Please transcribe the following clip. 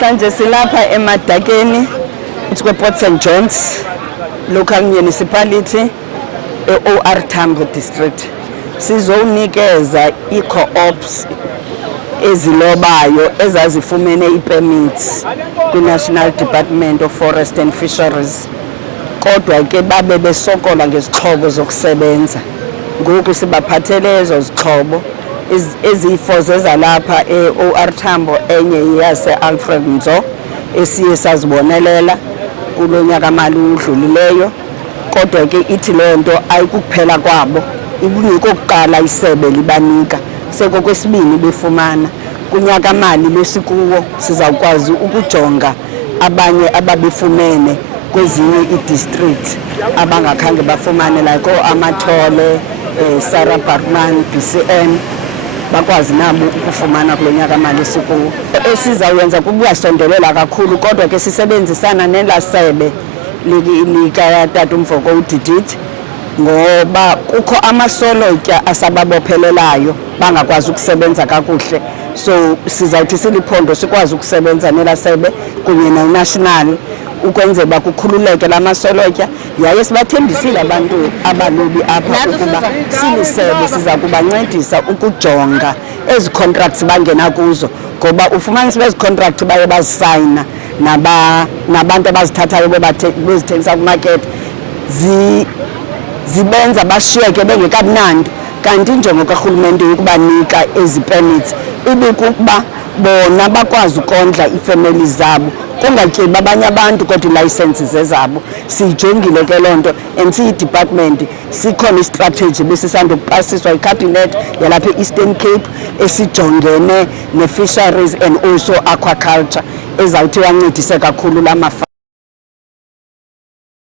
Manje silapha eMadakeni Port St Johns Local Municipality OR Tambo District. Sizonikeza i-co-ops ezilobayo ezazifumene i-permits kwi-National Department of Forest and Fisheries. Kodwa ke babe besokola ngezixhobo zokusebenza. Ngoku sibaphathele ezo zixhobo ezifo zezalapha OR Tambo enye yase Alfred Nzo esiye sazibonelela kulo nyaka mali udlulileyo. Kodwa ke ithi lento ayikuphela kwabo, ibungikokuqala isebe libanika sekokwesibini befumana kunyaka mali lesikuwo sizakwazi ukujonga abanye ababefumene kwezinye i-district abangakhange bafumane like Amathole, Sarah Parkman, BCM bakwazi nabo ukufumana kulo nyaka mali lesikuwo. Esizawenza kubuyasondelela kakhulu, kodwa ke sisebenzisana nelasebe lika Tata Mfoko uDididi ngoba kukho amasolotya asababophelelayo bangakwazi ukusebenza kakuhle. So sizawuthi siliphondo sikwazi ukusebenza nelasebe kunye national ukwenzela kukhululeke lamasolotya. Yaye sibathembisile abantu abalobi apha ukuba silisebe siza kubancedisa ukujonga ezi contracts bangena kuzo, ngoba ufumanise bezi contract baye bazisayina nabantu abazithathayo bezithengisa kumarket zibenza bashiyeke bengekabunandi. Kanti injongo karhulumente yokubanika ezi permits ibikuba bona bakwazi ukondla iifamily zabo, kungatyebi abanye abantu kodwa ii-licenses zezabo. Siyijongile ke loo nto and siyi-department sikhona istrategy besisandokupasiswa yiCabinet yalapha e-Eastern Cape esijongene ne-fisheries and also aquaculture ezawuthi yancedise kakhulu la mafa.